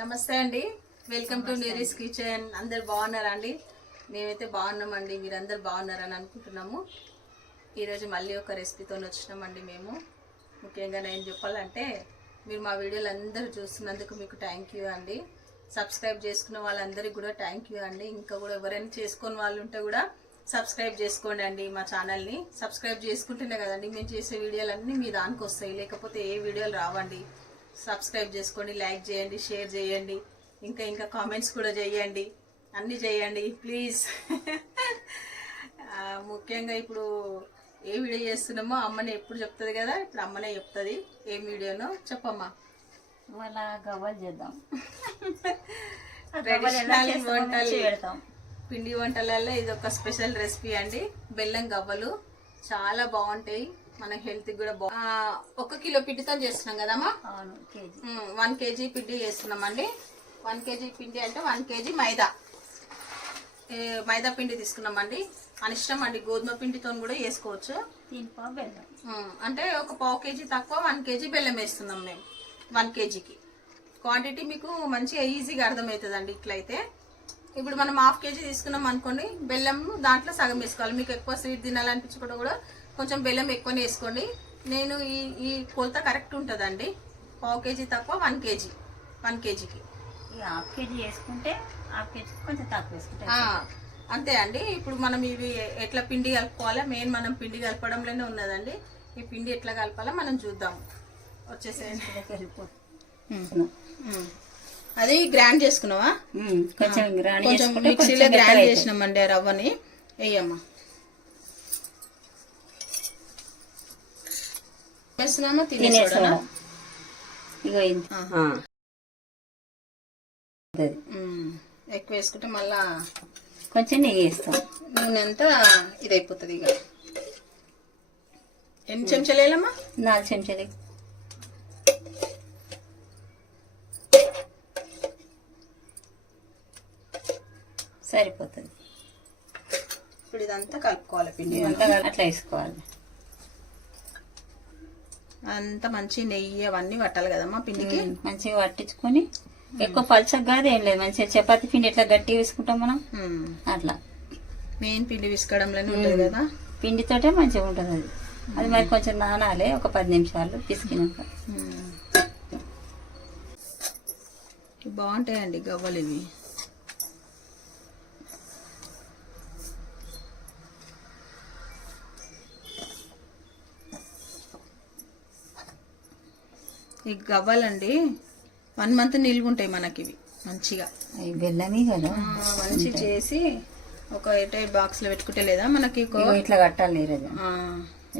నమస్తే అండి. Welcome to నీరీస్ kitchen అందరు బాగున్నారా అండి మేమైతే బాగున్నామండి. మీరందరు బాగున్నారని అనుకుంటున్నాము. ఈరోజు మళ్ళీ ఒక రెసిపీతో వచ్చినామండి మేము. ముఖ్యంగా నేను చెప్పాలంటే మీరు మా వీడియోలు అందరూ చూస్తున్నందుకు మీకు థ్యాంక్ యూ అండి. సబ్స్క్రైబ్ చేసుకున్న వాళ్ళందరికీ కూడా థ్యాంక్ యూ అండి. ఇంకా కూడా ఎవరైనా చేసుకుని వాళ్ళు ఉంటే కూడా సబ్స్క్రైబ్ చేసుకోండి అండి మా ఛానల్ని సబ్స్క్రైబ్ చేసుకుంటేనే కదండి మేము చేసే వీడియోలన్నీ మీ దానికి వస్తాయి లేకపోతే ఏ వీడియోలు రావండి. సబ్స్క్రైబ్ చేసుకోండి లైక్ చేయండి షేర్ చేయండి ఇంకా ఇంకా కామెంట్స్ కూడా చేయండి అన్నీ చేయండి ప్లీజ్ ముఖ్యంగా ఇప్పుడు ఏ వీడియో చేస్తున్నామో అమ్మనే ఎప్పుడు చెప్తుంది కదా ఇప్పుడు అమ్మనే చెప్తుంది ఏం వీడియోనో చెప్పమ్మా. ఇవాళ గవ్వలు చేద్దాం. ట్రెడిషనల్ వంటలు. పెడతాం పిండి వంటలలో ఇది ఒక స్పెషల్ రెసిపీ అండి. బెల్లం గవ్వలు. చాలా బాగుంటాయి. మన హెల్త్ కూడా బా ఆ, ఒక కిలో పిండితో చేస్తున్నాం కదమ్మా? వన్ కేజీ పిండి చేస్తున్నామండి. వన్ కేజీ పిండి అంటే వన్ కేజీ మైదా. మైదా పిండి తీసుకున్నామండి. అని ఇష్టం అండి గోధుమ పిండితో కూడా వేసుకోవచ్చు అంటే ఒక పావు కేజీ తక్కువ వన్ కేజీ బెల్లం వేస్తున్నాం మేము వన్ కేజీకి. క్వాంటిటీ మీకు మంచిగా ఈజీగా అర్థమవుతుందండి ఇట్లయితే. ఇప్పుడు మనం హాఫ్ కేజీ తీసుకున్నాం అనుకోండి బెల్లం దాంట్లో సగం వేసుకోవాలి. మీకు ఎక్కువ స్వీట్ తినాలనిపించకుండా కూడా కొంచెం బెల్లం ఎక్కువనే వేసుకోండి. నేను ఈ ఈ కొలత కరెక్ట్ ఉంటుందండి. పావు కేజీ తక్కువ వన్ కేజీ వన్ కేజీకి. ఈ హాఫ్ కేజీ వేసుకుంటే హాఫ్ కేజీ కొంచెం తక్కువ వేసుకుంటే అంతే అండి. ఇప్పుడు మనం ఇవి ఎట్లా పిండి కలుపుకోవాలా? మెయిన్ మనం పిండి కలపడంలోనే ఉన్నదండి. ఈ పిండి ఎట్లా కలపాలో మనం చూద్దాం. వచ్చేసేయండి. అది గ్రైండ్ చేసుకున్నావా? కొంచెం గ్రాండ్ మిక్సీలో గ్రైండ్ చేసినామండి రవ్వని. వేయమ్మా తినేసోడనా తినేసోడా. మ్మ్. ఎక్కువ వేసుకుంటే మళ్ళా కొంచెం నెయ్యి వేస్తాం. నూనె అంతా ఇది అయిపోతుంది ఇక ఎన్ని చెంచాలు వేయాలమ్మా నాలుగు చెంచాలు. సరిపోతుంది. ఇప్పుడు ఇదంతా కలుపుకోవాలి పిండి అంతా అట్లా వేసుకోవాలి. అంత మంచి నెయ్యి అవన్నీ పట్టాలి కదమ్మా పిండికి? మంచిగా పట్టించుకొని ఎక్కువ పలచగా కాదు ఏం లేదు. మంచిగా చపాతీ పిండి ఎట్లా గట్టిగా వేసుకుంటాం మనం. అట్లా. మెయిన్ పిండి విసుకడంలోనే ఉంటుంది కదా? పిండితోటే మంచిగా ఉంటుంది అది. అది మరి కొంచెం నానాలి ఒక పది నిమిషాలు పిసికినాక బాగుంటాయండి గవ్వలు ఇవి ఈ గవ్వలండి. వన్ మంత్ నిల్వ ఉంటాయి మనకి ఇవి మంచిగా. బెల్లమే కదా? మంచి చేసి ఒక ఎయిట్ ఎయిట్ బాక్స్లో పెట్టుకుంటే లేదా మనకి ఇట్లా కట్టాలి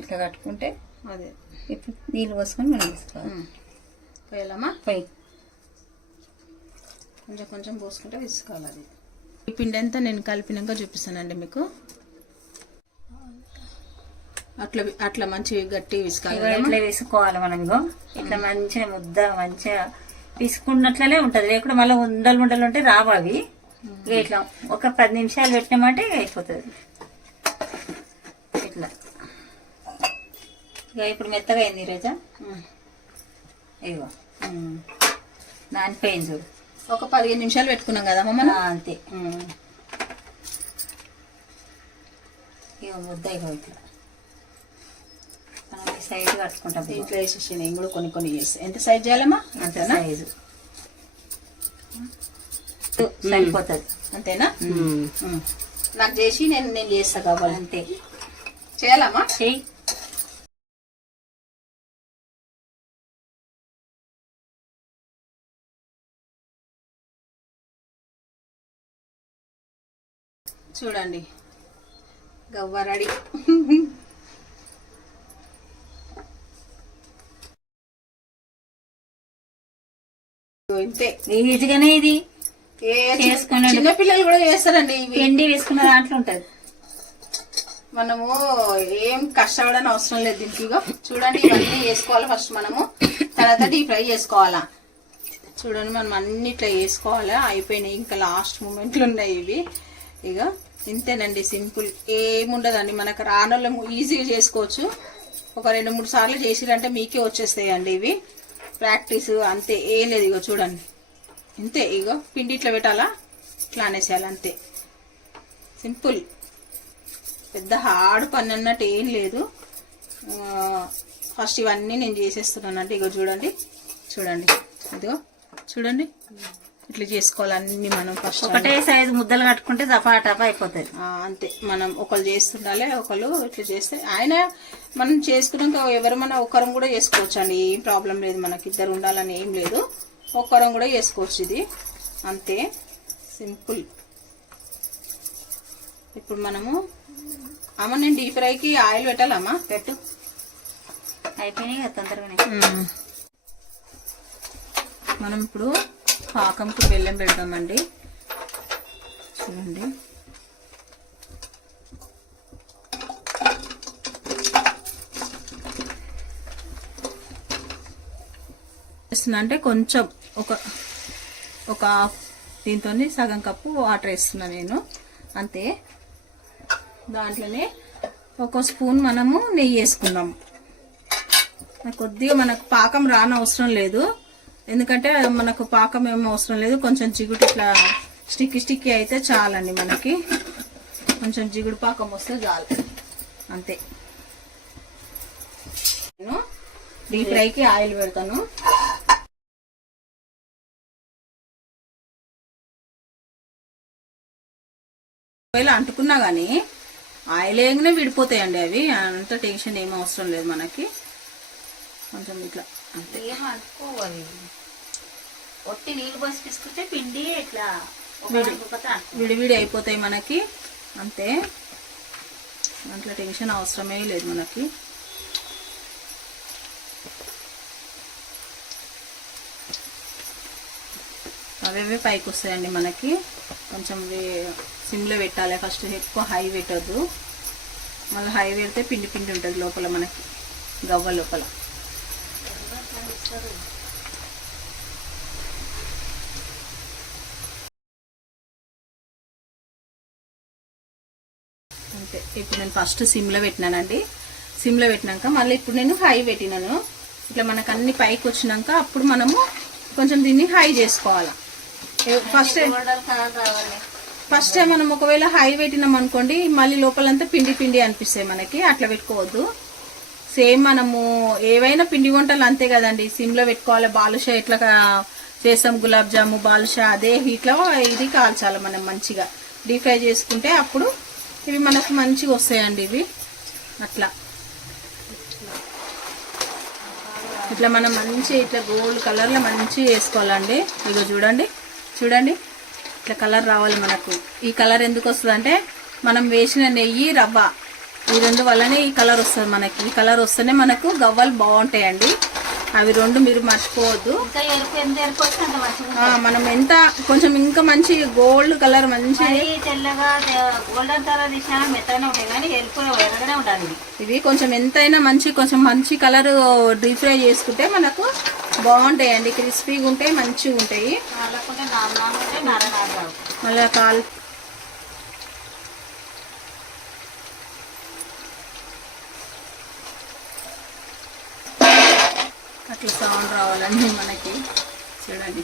ఇట్లా కట్టుకుంటే అదే. ఇప్పుడు నీళ్ళు పోసుకొని మనం వేసుకోవాలి మ్మ్. పోయాలమ్మా పోయి. కొంచెం కొంచెం పోసుకుంటే విసుకోవాలి అది ఈ పిండి అంతా నేను కలిపినాక చూపిస్తానండి మీకు. అట్లా అట్లా మంచి గట్టి విసుకాలి ఇట్లా వేసుకోవాలి మనం ఇట్లా మంచిగా ముద్ద మంచిగా తీసుకున్నట్లనే ఉంటది. లేకుండా మళ్ళీ ఉండలు ఉండలు ఉంటే రావు అవి ఇట్లా ఒక పది నిమిషాలు పెట్టినామంటే అయిపోతుంది. ఇట్లా. ఇక ఇప్పుడు మెత్తగా అయింది రోజా? ఇగో. నానిపోయింది చూడు. ఒక పదిహేను నిమిషాలు పెట్టుకున్నాం కదా మనం? అంతే. ఇగో ముద్ద ఇగో ఇట్లా సైడ్ కట్టుకుంటాం ఇగో. దీంట్లో వేసేసి నేను కూడా కొన్ని కొన్ని చేసి. ఎంత సైజ్ చేయాలమ్మా? అంతేనా? సైజు సరిపోతుంది. అంతేనా? మ్మ్. నాకు చేసి నేను నేను చేస్తా కావాలి. అంతే. చేయాలమ్మా? చెయ్యి. చూడండి. గవ్వ రెడీ. ఇంతే. ఈజీగానే ఇది. చిన్న పిల్లలు కూడా చేస్తారండి ఇవి. పిండి వేసుకున్న దాంట్లో ఉంటది. మనము ఏం కష్టపడని అవసరం లేదు దీనికి చూడండి ఇవన్నీ వేసుకోవాలి ఫస్ట్ మనము. తర్వాత డీప్ ఫ్రై చేసుకోవాలా. చూడండి మనం అన్నిట్లో వేసుకోవాలా అయిపోయినాయి ఇంకా లాస్ట్ మూమెంట్లు ఉన్నాయి ఇవి. ఇక ఇంతేనండి సింపుల్. ఏముండదండి మనకు రానోళ్ళము ఈజీగా చేసుకోవచ్చు. ఒక రెండు మూడు సార్లు చేసిరంటే మీకే వచ్చేస్తాయండి ఇవి. ప్రాక్టీస్ అంతే ఏం లేదు ఇగో చూడండి. ఇంతే ఇగో పిండి ఇట్లా పెట్టాలా? ఇట్లా అనేసేయాలి అంతే. సింపుల్. పెద్ద హార్డ్ పని అన్నట్టు ఏం లేదు. ఫస్ట్ ఇవన్నీ నేను చేసేస్తున్నానంటే ఇగో చూడండి. చూడండి. ఇదిగో చూడండి. ఇట్లా చేసుకోవాలి అన్ని మనం ఫస్ట్ ఒకటే సైజు ముద్దలు కట్టుకుంటే టపా టపా అయిపోతుంది అంతే. మనం ఒకళ్ళు చేస్తుండాలి ఒకళ్ళు ఇట్లా చేస్తే. ఆయన మనం చేసుకున్నాక ఎవరమైనా ఒకరం కూడా చేసుకోవచ్చు అండి ఏం ప్రాబ్లం లేదు. మనకి ఇద్దరు ఉండాలని ఏం లేదు. ఒక్కరం కూడా చేసుకోవచ్చు ఇది. అంతే. సింపుల్ ఇప్పుడు మనము అమ్మ నేను డీప్ ఫ్రైకి ఆయిల్ పెట్టాలమ్మా. పెట్టు. అయిపోయినాయి కదా తొందరగానే. మనం ఇప్పుడు పాకంకి బెల్లం పెడదామండి చూడండి. అంటే కొంచెం ఒక ఒక దీంతో సగం కప్పు వాటర్ వేస్తున్నా నేను. అంతే. దాంట్లోనే ఒక స్పూన్ మనము నెయ్యి వేసుకుందాం. కొద్దిగా మనకు పాకం రానవసరం అవసరం లేదు. ఎందుకంటే మనకు పాకం ఏం అవసరం లేదు. కొంచెం జిగుడు ఇట్లా స్టిక్కి స్టిక్కి అయితే చాలండి మనకి. కొంచెం జిగుడు పాకం వస్తే చాలు. అంతే. నేను డీప్ ఫ్రైకి ఆయిల్ పెడతాను. ఒకవేళ అంటుకున్నా కానీ ఆయిల్ వేయగానే విడిపోతాయండి అవి. అంత టెన్షన్ ఏం అవసరం లేదు మనకి. కొంచెం ఇట్లా అంతే. ఏం అనుకోవాలి? ఒట్టి నీళ్ళు పోసి తీసుకుంటే పిండి ఇట్లా. విడివిడి అయిపోతాయి మనకి అంతే. దాంట్లో టెన్షన్ అవసరమే లేదు మనకి. అవేవే పైకి వస్తాయండి మనకి. కొంచెం సిమ్లో పెట్టాలి. ఫస్ట్ ఎక్కువ హై పెట్టద్దు. మళ్ళీ హై పెడితే పిండి పిండి ఉంటుంది లోపల మనకి గవ్వ లోపల. అంతే ఇప్పుడు నేను ఫస్ట్ సిమ్లో పెట్టినానండి. సిమ్లో పెట్టినాక మళ్ళీ ఇప్పుడు నేను హై పెట్టినాను. ఇట్లా మనకు అన్ని పైకి వచ్చినాక అప్పుడు మనము కొంచెం దీన్ని హై చేసుకోవాలి. ఫస్ట్ ఫస్ట్ టైం మనం ఒకవేళ హై పెట్టినాం అనుకోండి మళ్ళీ లోపలంతా పిండి పిండి అనిపిస్తాయి మనకి అట్లా పెట్టుకోవద్దు. సేమ్ మనము ఏవైనా పిండి వంటలు అంతే కదండి. సిమ్లో పెట్టుకోవాలి బాలుషా ఇట్లా చేసాం గులాబ్ జాము బాలుషా అదే హీట్లో ఇది కాల్చాలి మనం మంచిగా. డీప్ ఫ్రై చేసుకుంటే అప్పుడు ఇవి మనకు మంచిగా వస్తాయండి ఇవి. అట్లా. ఇట్లా మనం మంచి ఇట్లా గోల్డ్ కలర్లో మంచిగా వేసుకోవాలండి ఇదిగో చూడండి చూడండి. ఇట్లా కలర్ రావాలి మనకు. ఈ కలర్ ఎందుకు వస్తుంది అంటే మనం వేసిన నెయ్యి రవ్వ ఈ రెండు వల్లనే ఈ కలర్ వస్తుంది మనకి. ఈ కలర్ వస్తేనే మనకు గవ్వలు బాగుంటాయండి. అవి రెండు మీరు మర్చిపోవద్దు. మనం ఎంత కొంచెం ఇంకా మంచి గోల్డ్ కలర్ మంచి. ఇవి. కొంచెం ఎంతైనా మంచి కొంచెం మంచి కలర్ డీప్ ఫ్రై చేసుకుంటే మనకు బాగుంటాయండి. క్రిస్పీగా ఉంటాయి మంచిగా ఉంటాయి. మళ్ళీ కాల్ అట్లా కావాలండి మనకి చూడండి.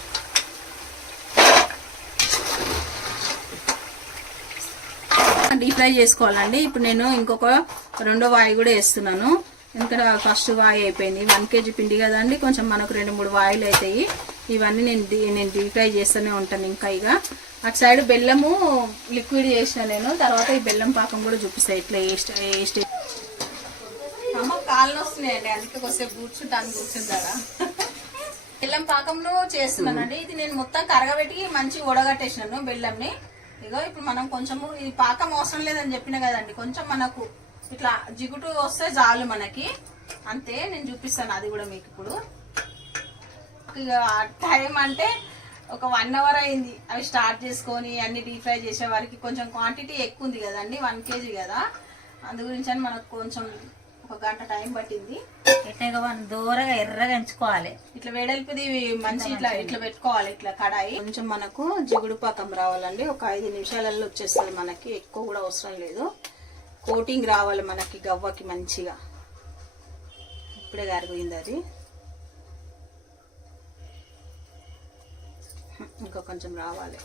డీప్ ఫ్రై చేసుకోవాలండి. ఇప్పుడు నేను ఇంకొక రెండో వాయి కూడా వేస్తున్నాను. ఎందుకంటే ఫస్ట్ వాయి అయిపోయింది. వన్ కేజీ పిండి కదండి. కొంచెం మనకు రెండు మూడు వాయిలు అవుతాయి. ఇవన్నీ నేను నేను డీప్ ఫ్రై చేస్తూనే ఉంటాను ఇంకా ఇక. అటు సైడ్ బెల్లము లిక్విడ్ చేసిన నేను. తర్వాత ఈ బెల్లం పాకం కూడా చూపిస్తాయి ఇట్లా ఏ స్టే- ఏ అమ్మ కాళ్ళు వస్తున్నాయండి అందుకే కొద్దిసేపు కూర్చుంటాను కూర్చుంటారా బెల్లం పాకంలో చేస్తున్నానండి. ఇది నేను మొత్తం కరగబెట్టి మంచి ఉడగట్టేసినాను బెల్లంని. ఇగో ఇప్పుడు మనం కొంచెము ఈ పాకం అవసరం లేదని చెప్పిన కదండి కొంచెం మనకు ఇట్లా జిగుటు వస్తే చాలు మనకి. అంతే నేను చూపిస్తాను అది కూడా మీకు ఇప్పుడు. ఇక టైం అంటే ఒక వన్ అవర్ అయింది. అవి స్టార్ట్ చేసుకొని అన్ని డీప్ ఫ్రై చేసే వారికి కొంచెం క్వాంటిటీ ఎక్కువ ఉంది కదండి వన్ కేజీ కదా. అందు గురించి అని మనకు కొంచెం ఒక గంట టైం పట్టింది. మనం దూరగా ఎర్రగా ఎంచుకోవాలి. ఇట్లా వేడల్పిది మంచి ఇట్లా ఇట్లా పెట్టుకోవాలి ఇట్లా కడాయి. కొంచెం మనకు జిగుడు పాకం రావాలండి. ఒక ఐదు నిమిషాలలో వచ్చేస్తుంది మనకి. ఎక్కువ కూడా అవసరం లేదు. కోటింగ్ రావాలి మనకి గవ్వకి మంచిగా. ఇప్పుడే కరిగింది అది. ఇంకా కొంచెం రావాలి.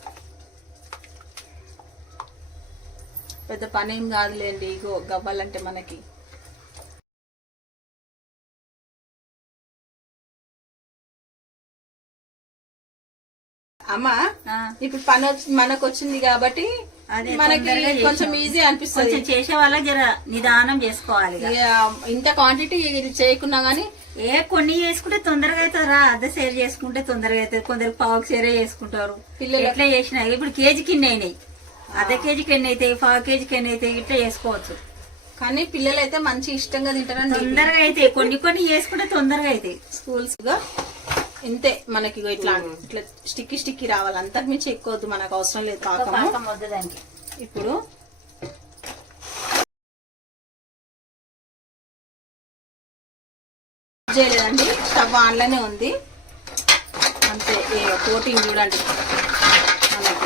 పెద్ద పని ఏం కాదులేండి. ఇగో గవ్వాలంటే మనకి. అమ్మా ఇప్పుడు పని మనకు వచ్చింది కాబట్టి అదే మనకి కొంచెం. ఈజీ అనిపిస్తుంది. చేసే వాళ్ళకి జర నిదానం చేసుకోవాలి ఇంత క్వాంటిటీ ఇది చేయకున్నా గానీ ఏ కొన్ని చేసుకుంటే తొందరగా అవుతారా అర్ధ సేర్ చేసుకుంటే తొందరగా అవుతుంది కొందరు పావు సేరే చేసుకుంటారు. పిల్లలు- ఎట్లా చేసినా ఇప్పుడు కేజీకి ఎన్ని అయినాయి. అర్ధ కేజీకి ఎన్ని అవుతాయి పావు కేజీకి ఎన్ని అవుతాయి ఇట్లా చేసుకోవచ్చు. కానీ పిల్లలు అయితే మంచి ఇష్టంగా తింటారని తొందరగా అవుతాయి కొన్ని కొన్ని చేసుకుంటే తొందరగా అవుతాయి స్కూల్స్గా ఇంతే మనకి ఇట్లా ఇట్లా స్టిక్కి స్టిక్కి రావాలి. అంతకు మించి ఎక్కువ వద్దు మనకు అవసరం లేదు పాకము. ఇప్పుడు చేయలేదండి స్టవ్ ఆన్లోనే ఉంది. అంతే కోటింగ్ చూడండి. మనకి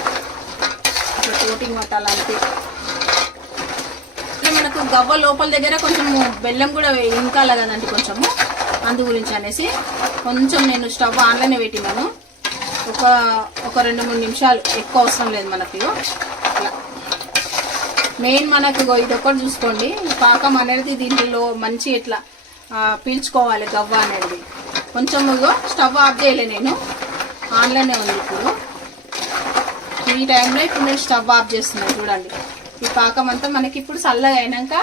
ఇట్లా కోటింగ్ పట్టాలంతే. మనకు గవ్వ లోపల దగ్గర కొంచెం బెల్లం కూడా ఇంకాల కదండి కొంచెము. అందు గురించి అనేసి కొంచెం నేను స్టవ్ ఆన్లోనే పెట్టినాను. ఒక ఒక రెండు మూడు నిమిషాలు ఎక్కువ అవసరం లేదు మనకి అలా మెయిన్ మనకు ఇది ఒకటి చూసుకోండి. ఈ పాకం అనేది దీంట్లో మంచి ఇట్లా పీల్చుకోవాలి గవ్వ అనేది. కొంచెం స్టవ్ ఆఫ్ చేయలే నేను. ఆన్లోనే ఉంది ఇప్పుడు. ఈ టైంలో ఇప్పుడు నేను స్టవ్ ఆఫ్ చేస్తున్నాను చూడండి. ఈ పాకం అంతా మనకి ఇప్పుడు చల్లగా అయినాక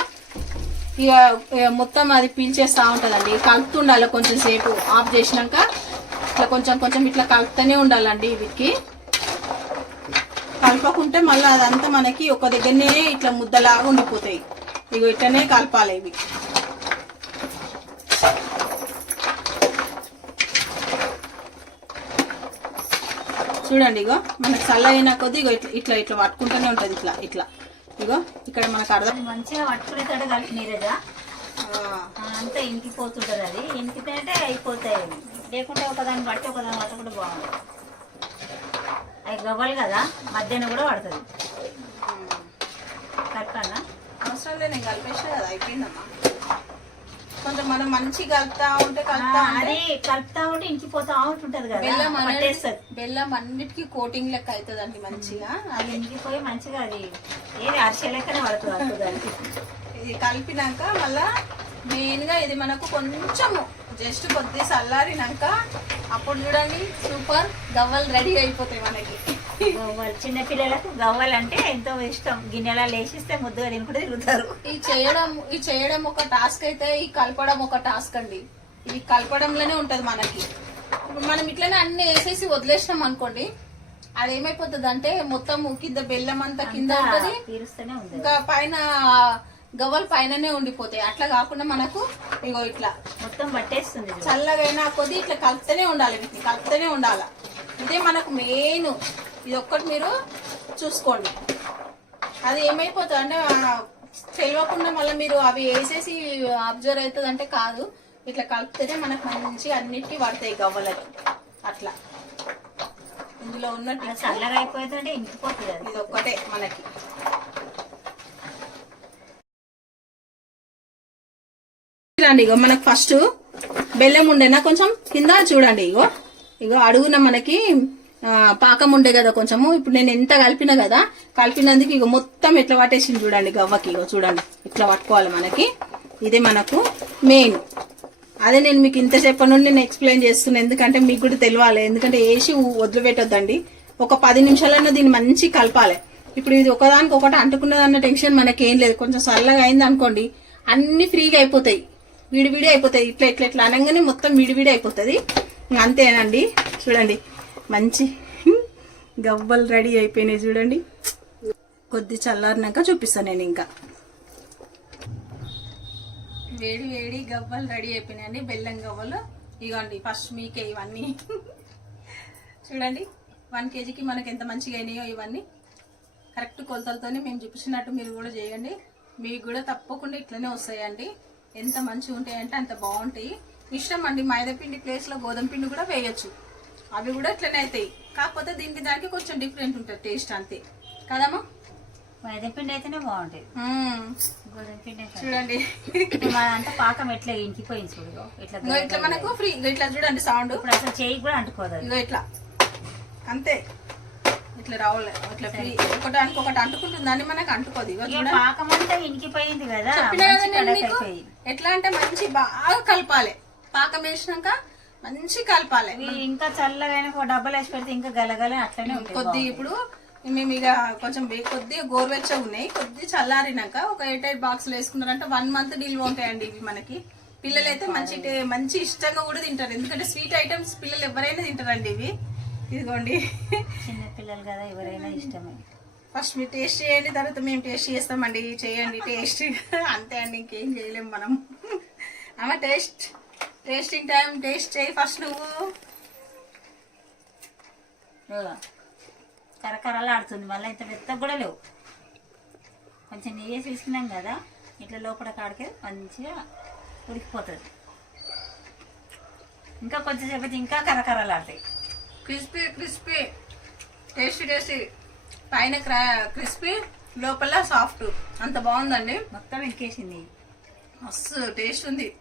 ఇక ఇక మొత్తం అది పీల్చేస్తూ ఉంటుందండి. కలుపుతుండాలి కొంచెం సేపు. ఆఫ్ చేసినాక ఇట్లా కొంచెం కొంచెం ఇట్లా కలుపుతూనే ఉండాలండి వీటికి. కలపకుంటే మళ్ళీ అదంతా మనకి ఒక దగ్గరనే ఇట్లా ముద్దలాగా ఉండిపోతాయి. ఇక ఇట్లనే కలపాలి ఇవి. చూడండి ఇగో మనకి చల్ల అయిన కొద్దీ ఇగో ఇట్లా ఇట్లా ఇట్లా పట్టుకుంటూనే ఉంటుంది ఇట్లా ఇట్లా. ఇగో ఇక్కడ మనకు అర్థం మంచిగా పట్టుకునేటట్టు కలిపి నీరజ. అంతా ఇంకిపోతుంటది అది. ఇంకితే అయిపోతాయి అవి. లేకుంటే ఒకదాన్ని బట్టి ఒకదాన్ని పట్టకుండా బాగుంటుంది అవి గవ్వలు కదా మధ్యాహ్నం కూడా పడుతుంది. కలపాలా అవసరం లేదు నేను కలిపేసా కదా అయిపోయిందమ్మా. కొంచెం మనం మంచిగా కలుపుతా ఉంటే కలుపుతా అది కలుపుతా ఉంటే ఇంకిపోతా ఉంటుంటది కదా బెల్లం పట్టేస్తుంది. బెల్లం అన్నిటికీ కోటింగ్ లెక్క అవుతుందండి మంచిగా. అది ఇంకిపోయి మంచిగా అది ఏది అరిసె లెక్కనే పడుతుంది ఇది కలిపినాక మళ్ళా మెయిన్గా ఇది మనకు కొంచెము జస్ట్ కొద్ది చల్లారినాక అప్పుడు చూడండి సూపర్ గవ్వలు రెడీ అయిపోతాయి మనకి. గవ్వలు. చిన్న పిల్లలకు గవ్వలు అంటే ఎంతో ఇష్టం. గిన్నెలా లేచిస్తే ముద్దుగా తినుకుంటూ తిరుగుతారు. ఈ చేయడం ఈ చేయడం ఒక టాస్క్ అయితే ఈ కలపడం ఒక టాస్క్ అండి. ఇది కలపడంలోనే ఉంటది మనకి. ఇప్పుడు మనం ఇట్లనే అన్ని వేసేసి వదిలేసినాం అనుకోండి అది ఏమైపోతుంది అంటే మొత్తం కింద బెల్లం అంతా కింద ఉంటది. ఇంకా పైన గవ్వలు పైననే ఉండిపోతాయి. అట్లా కాకుండా మనకు ఇగో ఇట్లా మొత్తం పట్టేస్తుంది. చల్లగైనా కొద్ది ఇట్లా కలుపుతూనే ఉండాలి. వీటిని కలుపుతూనే ఉండాలి. ఇదే మనకు మెయిన్. ఇది ఒక్కటి మీరు చూసుకోండి. అది ఏమైపోతుంది అంటే తెలియకుండా మళ్ళీ మీరు అవి వేసేసి అబ్జర్వ్ అవుతుంది అంటే కాదు. ఇట్లా కలిపితేనే మనకు మంచి అన్నిటికీ పడతాయి గవ్వలకి. అట్లా. ఇందులో ఉన్నట్టు చల్లగా అయిపోతుంటే ఇంకిపోతుంది ఇది ఒక్కటే మనకి. చూడండి ఇగో మనకు ఫస్ట్ బెల్లం ఉండేనా? కొంచెం కింద చూడండి ఇగో. ఇగో అడుగున మనకి పాకం ఉండే కదా కొంచెము. ఇప్పుడు నేను ఎంత కలిపినా కదా కలిపినందుకు ఇగో మొత్తం ఎట్లా పట్టేసింది చూడండి గవ్వకి ఇక చూడండి. ఇట్లా పట్టుకోవాలి మనకి. ఇదే మనకు మెయిన్. అదే నేను మీకు ఇంతసేపటి నుండి నేను ఎక్స్ప్లెయిన్ చేస్తున్నాను ఎందుకంటే మీకు కూడా తెలియాలి. ఎందుకంటే వేసి వదిలిపెట్టొద్దండి. ఒక పది నిమిషాలన్నా దీన్ని మంచి కలపాలి. ఇప్పుడు ఇది ఒకదానికి ఒకటి అంటుకున్నదన్న టెన్షన్ మనకేం లేదు. కొంచెం చల్లగా అయింది అనుకోండి అన్ని ఫ్రీగా అయిపోతాయి. విడివిడి అయిపోతాయి. ఇట్లా ఇట్లా ఇట్లా అనగానే మొత్తం విడివిడి అయిపోతుంది. అంతేనండి. చూడండి. మంచి గవ్వలు రెడీ అయిపోయినాయి చూడండి. కొద్ది చల్లారినాక చూపిస్తాను నేను ఇంకా. వేడి వేడి గవ్వలు రెడీ అయిపోయినాయండి. బెల్లం గవ్వలు. ఇగోండి ఫస్ట్ మీకే ఇవన్నీ. చూడండి వన్ కేజీకి మనకి ఎంత మంచిగా అయినాయో ఇవన్నీ. కరెక్ట్ కొలతలతోనే మేము చూపించినట్టు మీరు కూడా చేయండి. మీకు కూడా తప్పకుండా ఇట్లనే వస్తాయండి. ఎంత మంచిగా ఉంటాయంటే అంత బాగుంటాయి. ఇష్టం అండి మైదా పిండి ప్లేస్లో గోధుమ పిండి కూడా వేయచ్చు. అవి కూడా ఇట్లనే అవుతాయి. కాకపోతే దీనికి దానికి కొంచెం డిఫరెంట్ ఉంటుంది టేస్ట్ అంతే. కదమ్మా? మైదా పిండి అయితేనే బాగుంటుంది. చూడండి. మనంతా పాకం ఎట్లా ఇంకిపోయింది చూడు. ఇట్లా ఇట్లా మనకు ఫ్రీ ఇట్లా చూడండి సౌండ్ ఇప్పుడు అసలు చేయి కూడా అంటుకోదు. ఇగో ఇట్లా. అంతే. ఇట్లా రావాలి ఇట్లా ఫ్రీ- ఒకటానికి ఒకటి అంటుకుంటుందని మనకు అంటుకోదు. ఇగో. పాకం అంతా ఇనికిపోయింది కదా. ఎట్లా అంటే మంచి బాగా కలపాలి. పాకం వేసినాక మంచి కలపాలి. ఇవి ఇంకా చల్లగా ఒక డబ్బలు వేసి పెడితే ఇంకా గలగల అట్లనే కొద్ది ఇప్పుడు మేము ఇక కొంచెం కొద్దిగా గోరువెచ్చగా ఉన్నాయి. కొద్ది చల్లారినాక ఒక ఎయిట్ ఎయిట్ బాక్స్లు వేసుకున్నారంటే వన్ మంత్ నిల్వ ఉంటాయండి ఇవి మనకి. పిల్లలు అయితే మంచి మంచి ఇష్టంగా కూడా తింటారు. ఎందుకంటే స్వీట్ ఐటమ్స్ పిల్లలు ఎవరైనా తింటారండి ఇవి. ఇదిగోండి. చిన్న పిల్లలు కదా ఎవరైనా ఇష్టమే. ఫస్ట్ మీరు టేస్ట్ చేయండి తర్వాత మేము టేస్ట్ చేస్తామండి. చేయండి టేస్ట్ అంతే అండి ఇంకేం చేయలేము మనం. అమ్మ టేస్ట్ టేస్టింగ్ టైం టేస్ట్ చేయి ఫస్ట్ నువ్వు. ఇదిగో. కరకరలు ఆడుతుంది మళ్ళీ ఇంత మెత్తగా కూడా లేవు. కొంచెం నెయ్యి తీసుకున్నాం కదా ఇట్లా లోపల కాడికి మంచిగా ఉడికిపోతుంది. ఇంకా కొంచెం సేపు ఇంకా కరకరలు ఆడతాయి క్రిస్పీ క్రిస్పీ. Tasty tasty. పైన క్రా క్రిస్పీ లోపల సాఫ్ట్. అంత బాగుందండి. మొత్తం ఇంకేసింది మస్తు టేస్ట్ ఉంది.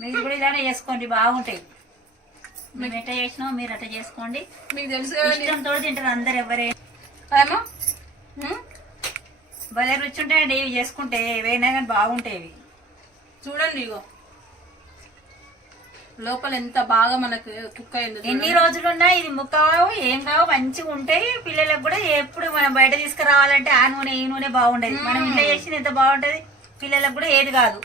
మీరు కూడా ఇలానే చేసుకోండి బాగుంటాయి. మేము ఎట్లా చేసినాం మీరు అట్లా చేసుకోండి. మీకు తెలుసు ఇష్టంతో తింటారు అందరు ఎవరే? భలే రుచి ఉంటాయండి ఇవి చేసుకుంటే ఏవైనా కానీ బాగుంటాయి. చూడండి ఇగో. లోపల ఎంత బాగా మనకు కుక్ అయింది ఎన్ని రోజులున్నా ఇది ముక్క కావు ఏం కావు మంచిగా ఉంటాయి. పిల్లలకు కూడా ఎప్పుడు మనం బయట తీసుకురావాలంటే ఆ నూనె ఈ నూనె బాగుండేది. మనం ఇంట్లో చేసింది ఎంత బాగుంటది? పిల్లలకు కూడా ఏది కాదు.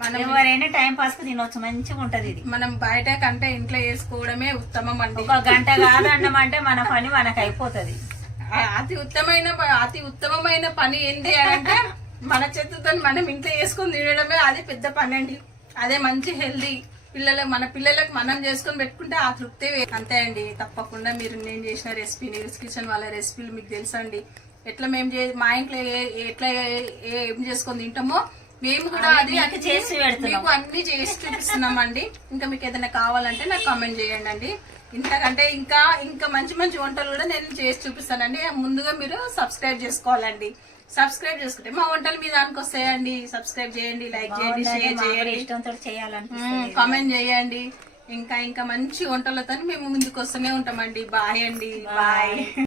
మనం ఎవరైనా టైం పాస్కు తినొచ్చు మంచిగా ఉంటది ఇది. మనం బయట కంటే ఇంట్లో వేసుకోవడమే ఉత్తమం అండి. ఒక గంట కాదన్నం అంటే మన పని మనకు అయిపోతుంది. అతి ఉత్తమైన అతి ఉత్తమమైన పని ఏంటి అంటే మన చేతులతో మనం ఇంట్లో వేసుకొని తినడమే అది పెద్ద పని అండి. అదే మంచి హెల్దీ పిల్లలకు మన పిల్లలకు మనం చేసుకొని పెట్టుకుంటే ఆ తృప్తే అంతే అండి. తప్పకుండా మీరు నేను చేసిన రెసిపీ నీరస్ కిచెన్ వాళ్ళ రెసిపీలు మీకు తెలుసండి. ఎట్లా మేము మా ఇంట్లో ఎట్లా ఏం చేసుకొని తింటామో మేము కూడా అది అన్ని చేసి. మీకు అన్ని చేసి చూపిస్తున్నామండి. ఇంకా మీకు ఏదైనా కావాలంటే నాకు కామెంట్ చేయండి అండి ఇంతకంటే ఇంకా ఇంకా మంచి మంచి వంటలు కూడా నేను చేసి చూపిస్తానండి. ముందుగా మీరు సబ్స్క్రైబ్ చేసుకోవాలండి. సబ్స్క్రైబ్ చేసుకుంటే మా వంటలు మీ దానికి వస్తాయండి సబ్స్క్రైబ్ చేయండి లైక్ చేయండి. షేర్ చేయండి కామెంట్ చేయండి. ఇంకా ఇంకా మంచి వంటలతో మేము ముందుకు వస్తూనే ఉంటామండి. బాయ్ అండి. బాయ్